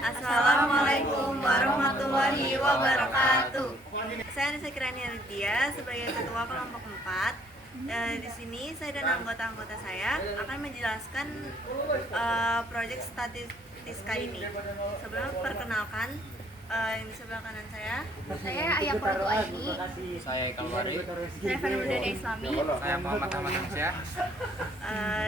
Assalamualaikum warahmatullahi wabarakatuh. Saya Anissa Kirani Ardhia sebagai Ketua Kelompok 4. Di sini saya dan anggota-anggota saya akan menjelaskan proyek Statiska ini. Sebelum perkenalkan, yang di sebelah kanan saya Ayah Putu Aini. Saya Kalwari. Saya Fana Murdani Islami. Saya Muhammad Ahmad Hamzah.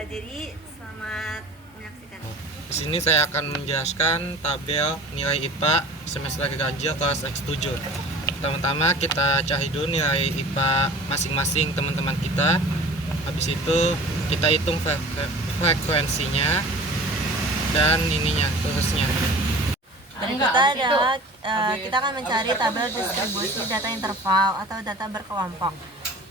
Jadi selamat menyaksikan. Di sini saya akan menjelaskan tabel nilai IPA semester ganjil kelas X7. Pertama-tama kita cari dulu nilai IPA masing-masing teman-teman kita. Habis itu kita hitung frekuensinya dan ininya, terusnya. Berikutnya adalah kita akan mencari tabel distribusi data interval atau data berkelompok.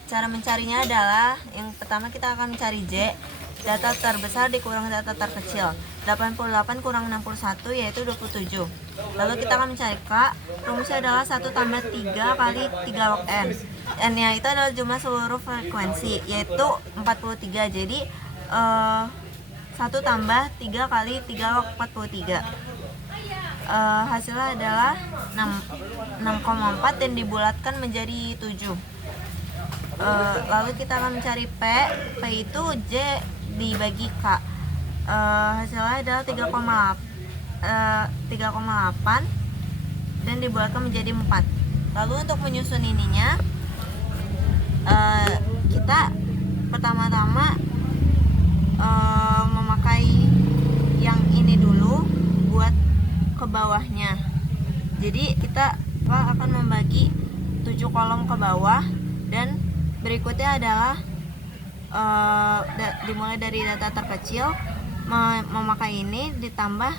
Cara mencarinya adalah yang pertama kita akan mencari J, data terbesar dikurang data terkecil. 88 kurang 61 yaitu 27. Lalu kita akan mencari K, rumusnya adalah 1 tambah 3 kali 3 log N. N-nya itu adalah jumlah seluruh frekuensi yaitu 43. Jadi 1 tambah 3 kali 3 log 43. Hasilnya adalah 6,4 dan dibulatkan menjadi 7. Lalu kita akan mencari P itu J dibagi K. Hasilnya adalah 3,8 dan dibulatkan menjadi 4. Lalu untuk menyusun ininya, kita pertama-tama memakai yang ini dulu buat ke bawahnya. Jadi kita akan membagi 7 kolom ke bawah dan berikutnya adalah dimulai dari data terkecil, memakai ini ditambah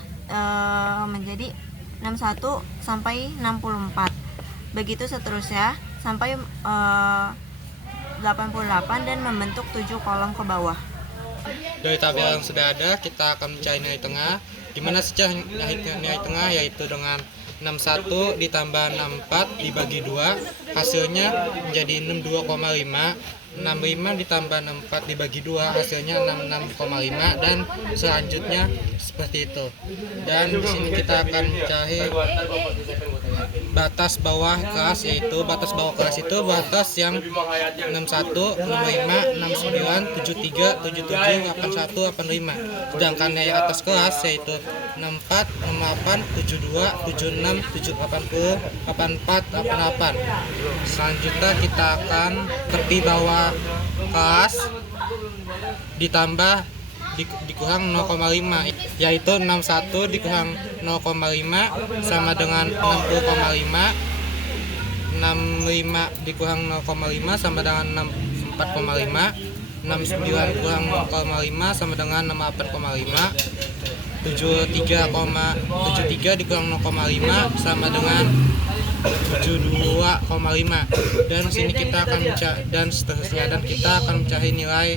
menjadi 61 sampai 64. Begitu seterusnya sampai 88 dan membentuk 7 kolom ke bawah. Dari tabel yang sudah ada, kita akan mencari nilai tengah. Gimana sih cara nilai tengah? Yaitu dengan 61 ditambah 64 dibagi 2, hasilnya menjadi 62,5. 65 ditambah 64 dibagi 2, hasilnya 66,5, dan selanjutnya seperti itu. Dan di sini kita akan mencari batas bawah kelas, yaitu batas bawah kelas itu batas yang 61, 65, 69, 73, 77, 81, 85. Sedangkan yang atas kelas yaitu 64, 68, 72, 76, 80, 84, 88. Selanjutnya kita akan tepi bawah kelas ditambah dikurang 0,5, yaitu 61 dikurang 0,5 sama dengan 60,5, 65 dikurang 0,5 sama dengan 64,5, 69 kurang 0,5 sama dengan 68,5, 73 dikurang 0,5 sama dengan 72,5. Dan sini kita akan dan seterusnya, dan kita akan mencari nilai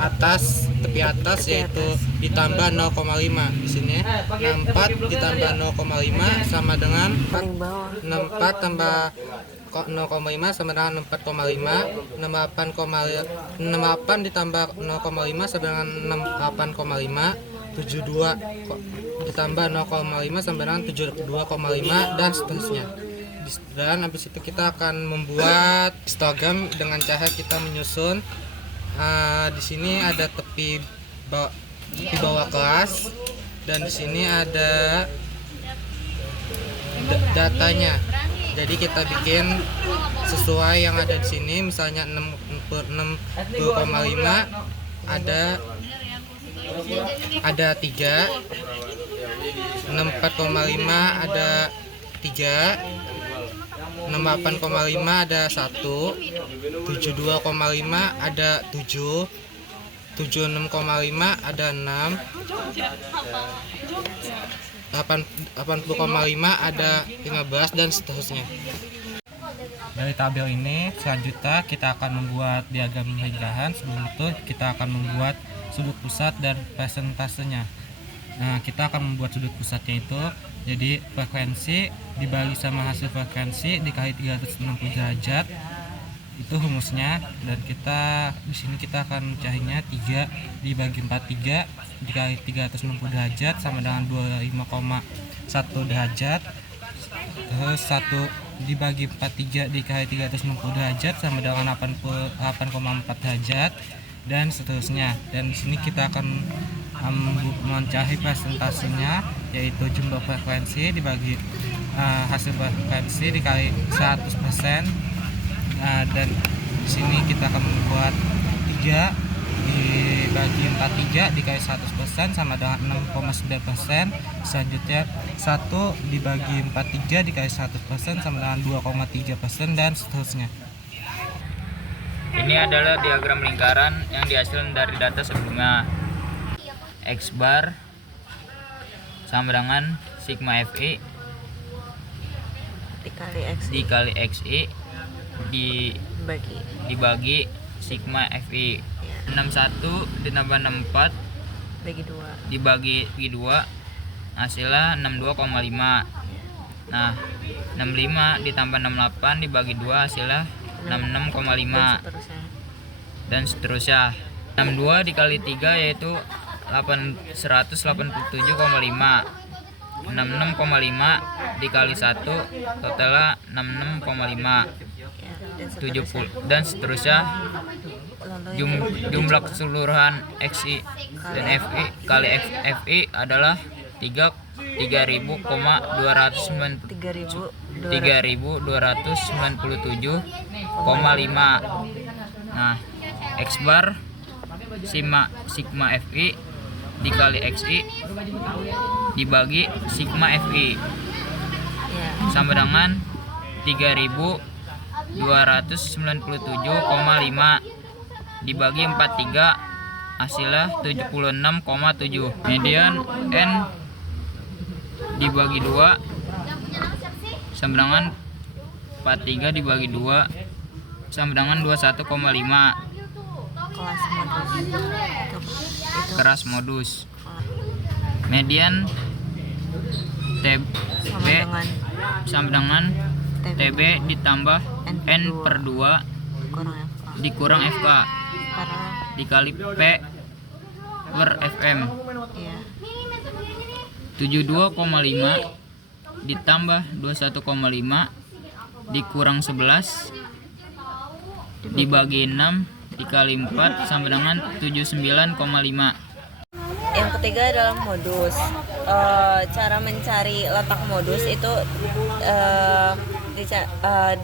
atas, tepi atas, yaitu ditambah 0,5. Di sini 64 ditambah 0,5 sama dengan 64 tambah 0,5 sama dengan 4,5. 68 ditambah 0,5 sama dengan 68,5. 72 ditambah 0,5 sampai dengan 72,5 dan seterusnya. Dan habis itu kita akan membuat histogram dengan cara kita menyusun. Di sini ada tepi bawah kelas dan di sini ada datanya. Jadi kita bikin sesuai yang ada di sini, misalnya 60,5 ada 3, 64,5 ada 3, 68,5 ada 1, 72,5 ada 7, 76,5 ada 6, 80,5 ada 15 dan seterusnya. Dari tabel ini selanjutnya kita akan membuat diagram penjajahan. Sebelum itu kita akan membuat sudut pusat dan persentasenya. Nah, kita akan membuat sudut pusatnya itu jadi frekuensi dibagi sama hasil frekuensi dikali 360 derajat. Itu rumusnya, dan kita di sini kita akan mencarinya 3 dibagi 43 dikali 360 derajat sama dengan 25,1 derajat. Terus 1 dibagi 43 dikali 360 derajat sama dengan 8,4 derajat, dan seterusnya. Dan di sini kita akan mencari presentasinya, yaitu jumlah frekuensi dibagi hasil frekuensi dikali 100%. Dan di sini kita akan membuat 3 dibagi 43 dikali 100% sama dengan 6,9%. Selanjutnya 1 dibagi 43 dikali 100% sama dengan 2,3%, dan seterusnya. Ini adalah diagram lingkaran yang dihasilkan dari data sebelumnya. X bar sama dengan sigma Fi dikali Xi dibagi sigma Fi. 61 ditambah 64 dibagi 2 hasilnya 62,5. Nah, 65 ditambah 68 dibagi 2 hasilnya 66,5, dan seterusnya. 62 dikali 3 yaitu 187,5. 66,5 dikali 1 totalnya 66,5, 70, dan seterusnya. Jumlah keseluruhan Xi dan Fi kali Fi adalah 3.297,5. Nah, X bar sigma Fi dikali Xi dibagi sigma Fi sama dengan 3.297,5 dibagi 43 hasilnya 76,7. Median N dibagi 2 sama dengan 43 dibagi 2 sama dengan 21,5. Keras modus. Median TB sama dengan TB ditambah N per 2 dikurang FK dikali P per FM. 72,5 ditambah 21,5 dikurang 11 dibagi 6 dikali 4 sama dengan 79,5. Yang ketiga adalah modus. Cara mencari letak modus itu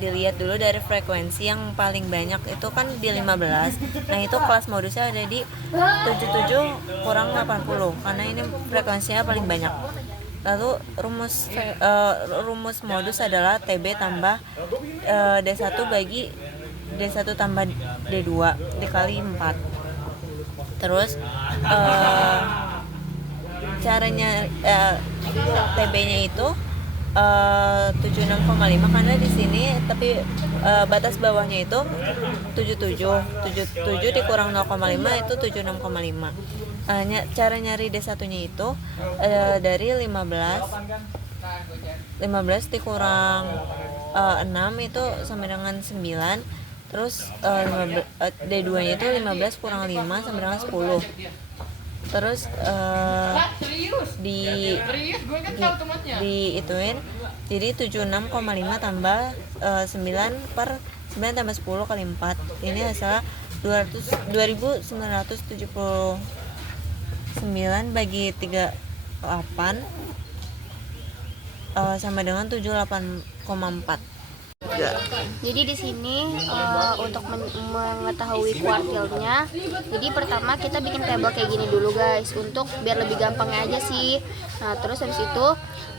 dilihat dulu dari frekuensi yang paling banyak itu kan di 15. Nah, itu kelas modusnya ada di 77 kurang 80 karena ini frekuensinya paling banyak. Lalu rumus modus adalah TB tambah D1 bagi D1 tambah D2 dikali 4. Terus caranya TB-nya itu 76,5 karena di sini, tapi batas bawahnya itu 77 dikurang 0,5 itu 76,5. Cara nyari D1-nya itu dari 15 dikurang 6 itu sama dengan 9. Terus D2-nya itu 15 kurang 5 sama dengan 10. Terus ituin jadi 76,5 tambah 9 per 9 tambah 10 kali 4 ini hasilnya 2.979 bagi 38 sama dengan 78,4. Jadi di sini untuk mengetahui kuartilnya, jadi pertama kita bikin tabel kayak gini dulu guys, untuk biar lebih gampangnya aja sih. Nah, terus habis itu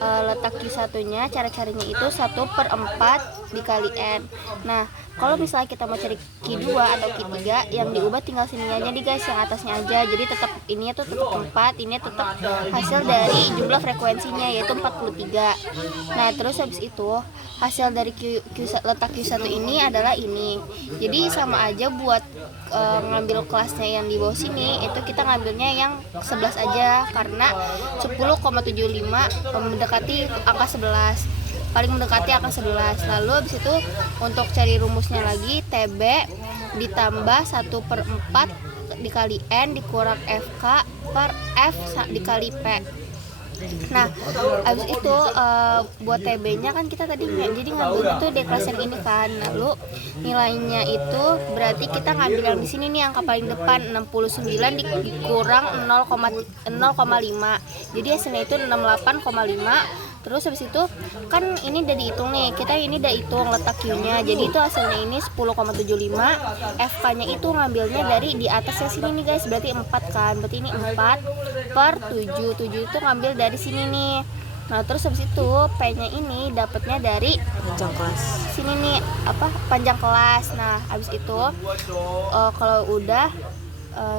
letak Q1-nya, cara-caranya itu 1/4 dikali N. Nah, kalau misalnya kita mau cari Q2 atau Q3, yang diubah tinggal sininya aja nih guys, yang atasnya aja. Jadi tetap ini tuh tetap 4, ini tetap hasil dari jumlah frekuensinya yaitu 43. Nah, terus habis itu hasil dari letak Q1 ini adalah ini. Jadi sama aja buat ngambil kelasnya yang di bawah sini, itu kita ngambilnya yang 11 aja karena 10,75 mendekati angka 11. Paling mendekati angka 11. Lalu habis itu untuk cari rumusnya lagi, TB ditambah 1/4 dikali N dikurang FK per F dikali P. Nah, abis itu buat TB-nya kan kita tadi jadi ngambil itu declaration ini kan. Lalu nilainya itu berarti kita ngambil yang di sini nih angka paling depan 69 dikurang 0,5. Jadi hasilnya itu 68,5. Terus habis itu kan ini udah dihitung nih. Kita ini udah hitung letak Q-nya. Jadi itu hasilnya ini 10,75. FK-nya itu ngambilnya dari di atasnya sini nih guys. Berarti 4 kan. Berarti ini 4 per 7. 7 itu ngambil dari sini nih. Nah, terus habis itu P-nya ini dapatnya dari Panjang kelas. sini nih, panjang kelas. Nah, habis itu kalau udah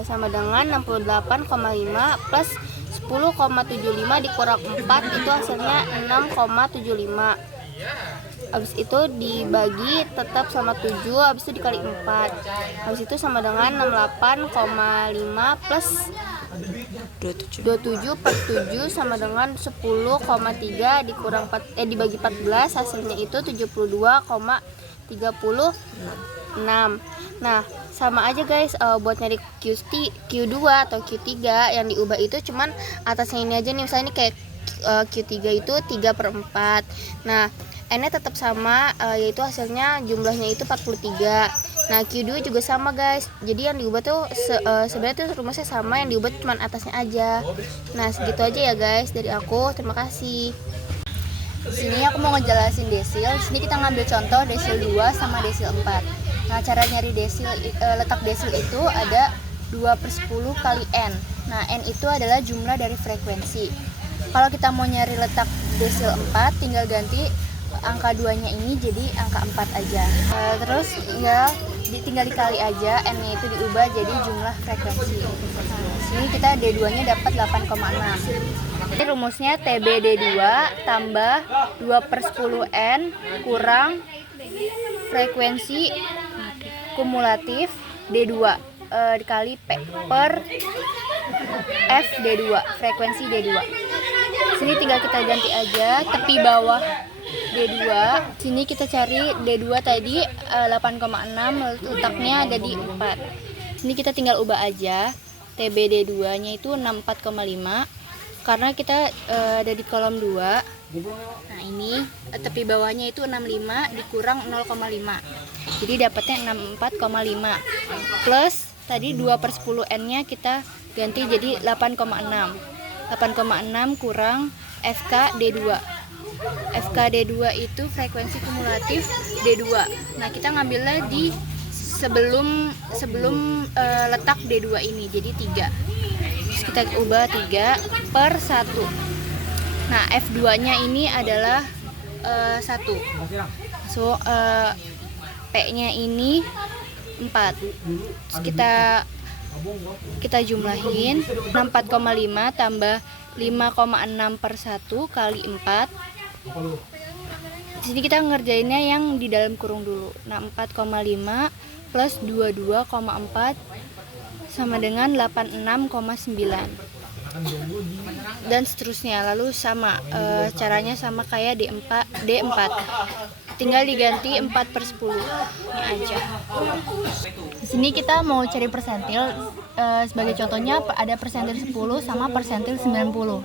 sama dengan 68,5 plus 10,75 dikurang 4 itu hasilnya 6,75. Habis itu dibagi tetap sama 7, habis itu dikali 4. Habis itu sama dengan 68,5 plus 27 per 7 sama dengan 10,3 dikurang 4 dibagi 14 hasilnya itu 72,36. Nah, sama aja guys, buat nyari Q2 atau Q3 yang diubah itu cuman atasnya ini aja nih. Misalnya ini kayak Q3 itu 3/4. Nah, N-nya tetap sama, yaitu hasilnya jumlahnya itu 43. Nah, Q2 juga sama guys. Jadi yang diubah tuh sebenarnya tuh rumusnya sama, yang diubah cuma atasnya aja. Nah, segitu aja ya guys dari aku. Terima kasih. Di sini aku mau ngejelasin desil. Di sini kita ngambil contoh desil 2 sama desil 4. Nah, cara nyari desil, letak desil itu ada 2/10 kali N. Nah, N itu adalah jumlah dari frekuensi. Kalau kita mau nyari letak desil 4, tinggal ganti angka 2-nya ini jadi angka 4 aja. Terus ya tinggal dikali aja, N-nya itu diubah jadi jumlah frekuensi. Nah, di sini kita D2-nya dapat 8,6. Ini rumusnya TB-D2 tambah 2/10N kurang frekuensi kumulatif D2 dikali P per F D2, frekuensi D2. Sini tinggal kita ganti aja tepi bawah D2. Sini kita cari D2 tadi 8,6, letaknya ada di 4. Sini kita tinggal ubah aja. TB D2-nya itu 64,5 karena kita ada di kolom 2. Nah, ini tepi bawahnya itu 65 dikurang 0,5. Jadi dapatnya 64,5. Plus tadi 2/10N-nya kita ganti jadi 8,6. 8,6 kurang FK D2. FK D2 itu frekuensi kumulatif D2. Nah, kita ngambilnya di sebelum letak D2 ini, jadi 3. Terus kita ubah 3 per 1. Nah, F2-nya ini adalah 1. So, P-nya ini 4. Terus kita jumlahin 64,5 tambah 5,6 per 1 kali 4. Di sini kita ngerjainnya yang di dalam kurung dulu. Nah, 4,5 plus 22,4 sama dengan 86,9 dan seterusnya. Lalu sama caranya sama kayak D4, tinggal diganti 4/10 ini aja. Di sini kita mau cari persentil. Sebagai contohnya ada persentil 10 sama persentil 90.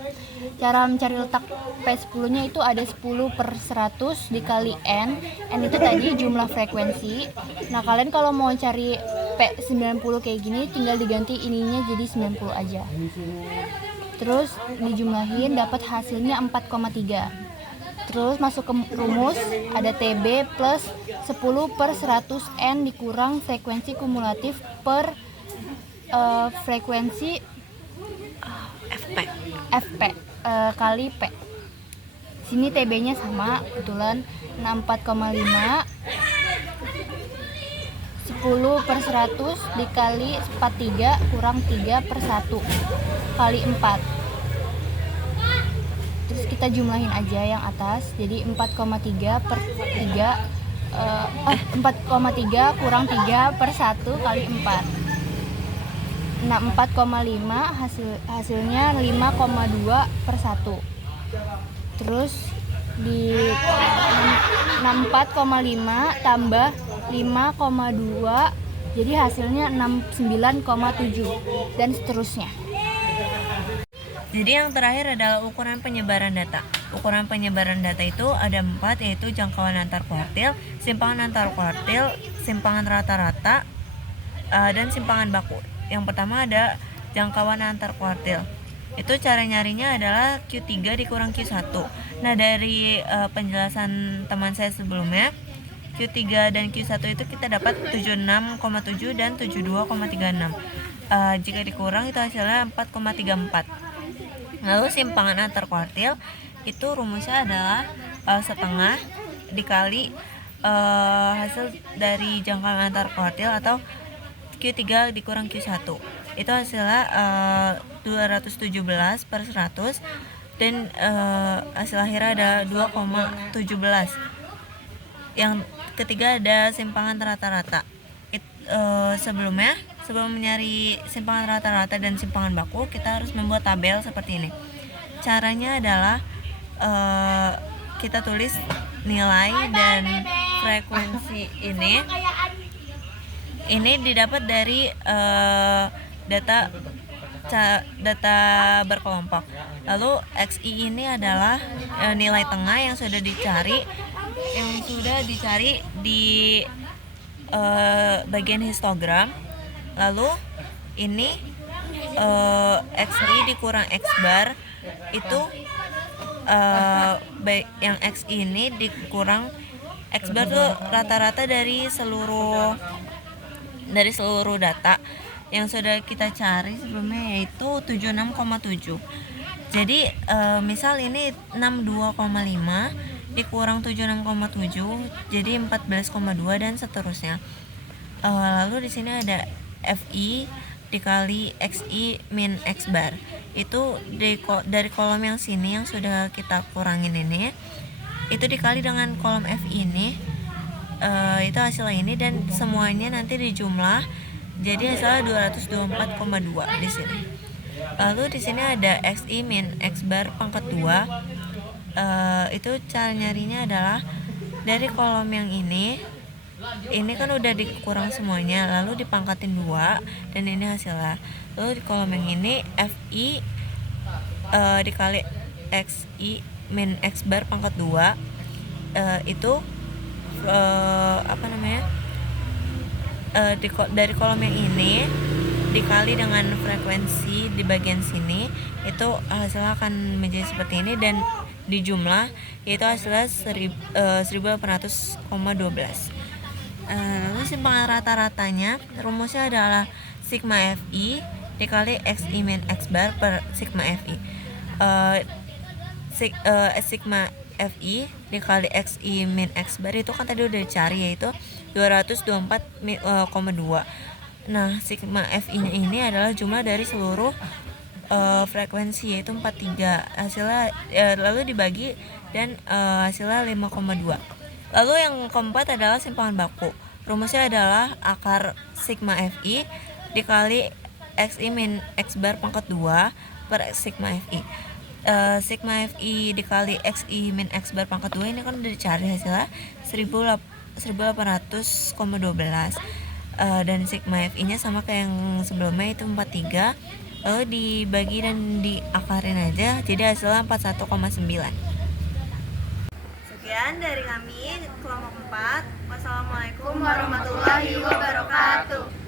Cara mencari letak P10-nya itu ada 10/100 dikali N. N itu tadi jumlah frekuensi. Nah, kalian kalau mau cari P90 kayak gini tinggal diganti ininya jadi 90 aja. Terus dijumlahin dapat hasilnya 4,3. Terus masuk ke rumus ada TB plus 10/100 N dikurang frekuensi kumulatif per frekuensi FP kali P. Sini TB-nya sama, kebetulan 64,5 10/100 dikali 43 kurang 3/1 kali 4. Terus kita jumlahin aja yang atas, jadi 4,3 per 3 4,3 kurang 3/1 kali 4. Nah, 4,5 hasilnya 5,2/1. Terus di 64,5 tambah 5,2 Jadi hasilnya 69,7 dan seterusnya. Jadi yang terakhir adalah ukuran penyebaran data. Ukuran penyebaran data itu ada 4, yaitu jangkauan antar kuartil, simpangan antar kuartil, simpangan rata-rata, dan simpangan baku. Yang pertama ada jangkauan antar kuartil. Itu cara nyarinya adalah Q3 dikurang Q1. Nah, dari penjelasan teman saya sebelumnya, Q3 dan Q1 itu kita dapat 76,7 dan 72,36. Jika dikurang itu hasilnya 4,34. Lalu simpangan antar kuartil itu rumusnya adalah setengah dikali hasil dari jangkauan antar kuartil atau Q3 dikurang Q1. Itu hasilnya 217 per 100 dan hasil akhirnya ada 2,17. Yang ketiga ada simpangan rata-rata. Sebelum mencari simpangan rata-rata dan simpangan baku, kita harus membuat tabel seperti ini. Caranya adalah kita tulis nilai dan frekuensi ini didapat dari data berkelompok. Lalu XI ini adalah nilai tengah yang sudah dicari di bagian histogram. Lalu ini XI dikurang X bar itu yang XI ini dikurang X bar itu rata-rata dari seluruh data yang sudah kita cari sebelumnya, yaitu 76,7. Jadi misal ini 62,5 dikurang 76,7 jadi 14,2 dan seterusnya. Lalu di sini ada FI dikali XI min X bar. Itu dari kolom yang sini yang sudah kita kurangin ini, itu dikali dengan kolom FI ini, itu hasilnya ini, dan semuanya nanti dijumlah jadi hasilnya 224,2 di sini. Lalu di sini ada XI min X bar pangkat 2. Itu cara nyarinya adalah dari kolom yang ini kan udah dikurang semuanya, lalu dipangkatin 2 dan ini hasilnya. Lalu di kolom yang ini FI dikali XI min X bar pangkat 2, itu dari kolom yang ini dikali dengan frekuensi di bagian sini, itu hasilnya akan menjadi seperti ini, dan di jumlah yaitu hasilnya 1800,12. Lalu simpangan rata-ratanya rumusnya adalah sigma FI dikali XI min X bar per sigma FI. Sigma FI dikali XI min X bar itu kan tadi udah dicari, yaitu 224,2. Nah, sigma FI nya ini adalah jumlah dari seluruh frekuensi, yaitu 43. Hasilnya lalu dibagi dan hasilnya 5,2. Lalu yang keempat adalah simpangan baku. Rumusnya adalah akar sigma FI dikali XI min X bar pangkat 2 per sigma FI. Sigma FI dikali XI min X bar pangkat 2 ini kan udah dicari, hasilnya 1800,12. Dan sigma FI nya sama kayak yang sebelumnya, itu 43. Lalu dibagi dan diakarin aja jadi hasilnya 41,9. Sekian dari kami kelompok 4. Wassalamualaikum warahmatullahi wabarakatuh.